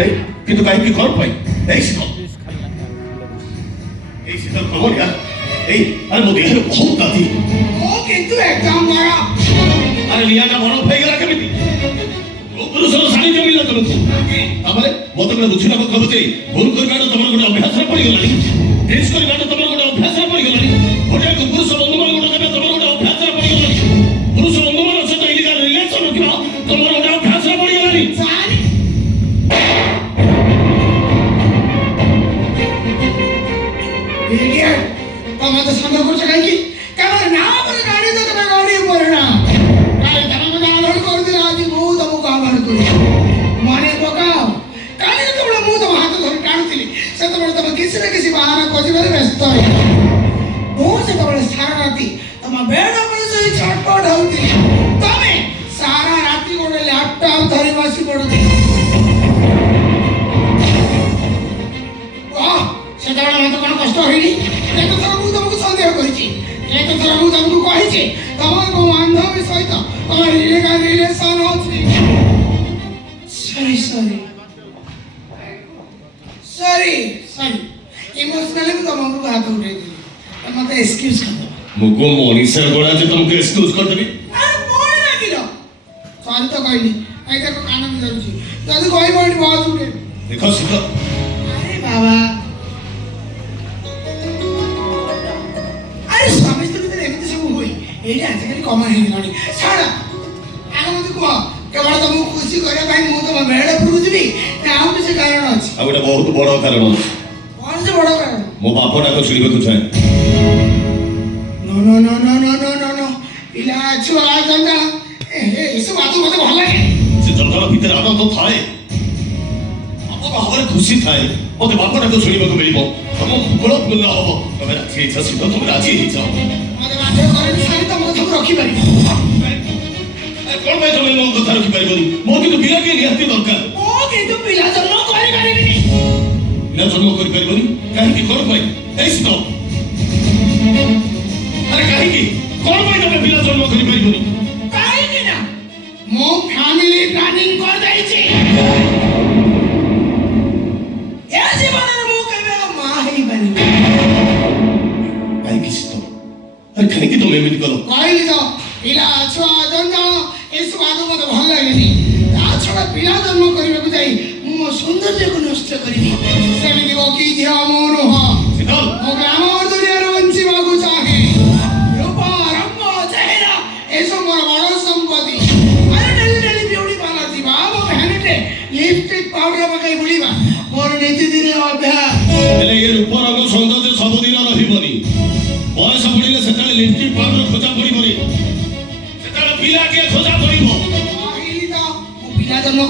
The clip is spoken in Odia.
নাই কিন্তু কাহিকি ঘর পাই এই শীতল খবরিয়া এই আরে মোদি বহুত দাদি ও কিন্তু একদম বড় আরে লিয়াটা বড় হয়ে গেল কেমিতি পুরুষর শাড়ি জমিল তোমাকে তারপরে মতগুলো বুঝি না কথা বলছে ভুল করবাটা তোমার গোটে অভ্যাসরে পড়িগলানি ড্রেস করবাটা তোমার গোটে অভ্যাসরে পড়িগলানি হোটেল পুরুষ বন্ধুমান গোটে দেবে তোমার গোটে অভ্যাসরে পড়িগলানি পুরুষ বন্ধুমান সହିତ ইলিগাল রিলেশন রখিবা তোমার গোটে অভ্যাসরে পড়িগলানি সারি ইডিয়ট তোমাদের সঙ্গে করছে কাই কি কেন না বলে গাড়ি তো তুমি গাড়ি পড়ে না কাই তুমি মনে আলোড় করে দিলে আজ বহু তোমাকে আবার করি মনে পকাও কালি তোমরা মু তোমার হাতে ধরে টানুছিলি সেতବେଳେ তুমি কিছু না কিছু বাহানা খোঁজিবারে ব্যস্ত হয়ে ମୁଁ ସେତେବେଳେ ସାରା ରାତି ତମ ବେଡ ଉପରେ ଶୋଇ ଛଟପଟ ହଉଥିଲି ତମେ ସାରା ରାତି ଗୋଟେ ଲ୍ୟାପଟପ୍ ଧରି ବସି ପଡୁଥିଲି ସେତେବେଳେ ମତେ କଣ କଷ୍ଟ ହେଇନି କେତେଥର ମୁଁ ତମକୁ ସନ୍ଦେହ କରିଛି କେତେଥର ମୁଁ ତମକୁ କହିଛି ତମର କୋଉ ବାନ୍ଧବୀ ସହିତ ତମର ରିଲେସନ ଅଛି ସରି ସରି ସରି ସରି ଇମୋସନାଲି ମୁଁ ତମକୁ ହାତ ଉଠେଇଥିଲି ମତେ ଏକ୍ସକ୍ୟୁଜ କରିଦେବ ମୁକୁ ମଣିଷ ଗୋଳା ଯେ ତମକୁ ଏକ୍ସକ୍ୟୁଜ କରିଦେବି ଆରେ କଣ ଲାଗିଲ ସରି ତ କହିଲି ଏଇ ଦେଖ କାନ ବି ଧରୁଛି ଯଦି କହିବ ଏଠି ବସ୍ ଉଠେ ଦେଖ ଶୀତଲ ଆରେ ବାବା ଆରେ ସ୍ୱାମୀ ସ୍ତ୍ରୀ ଭିତରେ ଏମିତି ସବୁ ହୁଏ ଏଇଟା ଆଜିକାଲି କମନ ହେଇଗଲାଣି ଛାଡ଼ ଆଗ ମତେ କୁହ କେବଳ ତମକୁ ଖୁସି କରିବା ପାଇଁ ମୁଁ ତମ ବେଡ ଉପରକୁ ଯିବି ନା ଆଉ କିଛି କାରଣ ଅଛି ଆଉ ଗୋଟେ ବହୁତ ବଡ଼ କାରଣ ଅଛି କଣ ସେ ବଡ଼ କାରଣ ମୋ ବାପଟାକୁ ଛିଡ଼ିବାକୁ ଚାହେଁ no no no no no no no no ପିଲା ଛୁଆ ଜଞ୍ଜାଳ ଏସବୁ ଆଦৌ ମତେ ଭଲ ଲାଗେ ସେ ଜଞ୍ଜାଳ ଭିତରେ ଆନନ୍ଦ ଥାଏ ବାପ ଭାବରେ ଖୁସି ଥାଏ ମତେ ବାପଟାକୁ ଛିଡ଼ିବାକୁ ମିଳିବ ତମ ମୁକୁଳ ପୂର୍ଣ୍ଣ ହବ ତମେ ରାଜି ହେଇଛ ଶୀତଲ ତମେ ରାଜି ହେଇଛ ମତେ ବାଧ୍ୟ କରେନି ସାରି ତମ କଥାକୁ ରଖିପାରିବି କଣ ପାଇଁ ତମେ ମୋ କଥା ରଖିପାରିବନି ମୋ କିନ୍ତୁ ପିଲାଟିଏ ନିହାତି ଦରକାର ମୁଁ କିନ୍ତୁ ପିଲା ଜନ୍ମ କରିପାରିବିନି ପିଲା ଜନ୍ମ କରିପାରିବନି କାହିଁକି କଣ ପାଇଁ ଏଇ ଶୀତଲ আরে কাহিকি কোন ভাই তুমি পিলা জন্ম করি পারিবনি কাহিকি না মো ফ্যামিলি প্ল্যানিং করে দেইছি এ জীবনের মু কেবে মা হেই পারি কাহিকি তো আরে কাহিকি তুমি এমনি করো কইলি তো পিলা ছুয়া জঞ্জাল এসব আদৌ মতে ভাল লাগেনি তা ছড়া পিলা জন্ম করিବାକୁ যাই মু ମୋ ସୌନ୍ଦର୍ଯ୍ୟକୁ ନଷ୍ଟ କରିବି ସେମିତି କି ଝିଅ ମୁଁ ନୁହଁ শীতল ମୋ ଗ୍ରାମ ଦୁନିଆରେ ବଞ୍ଚିବାକୁ ଚାହେଁ এসব বড় বড় সম্পত্তি আরে ডেলি ডেলি বিউটি পার্লার ଯିବା ମୋ ভ্যানিটে লিপস্টিক পাউডার পকাই বুলিবা মোর নীতি দিনে অভ্যাস ହେଲେ ଏ ରୂପ ରଙ୍ଗ ସୌନ୍ଦର୍ଯ୍ୟ ସବୁଦିନ ରହିବନି ବୟସ ବଢିଲେ ସେତେବେଳେ ଲିପଷ୍ଟିକ ପାଉଡର ଖୋଜା ପଡିବନି ସେତେବେଳେ ପିଲା କିଏ ଖୋଜା ପଡିବ କହିଲି ତ ମୁଁ ପିଲା ଜନ୍ମ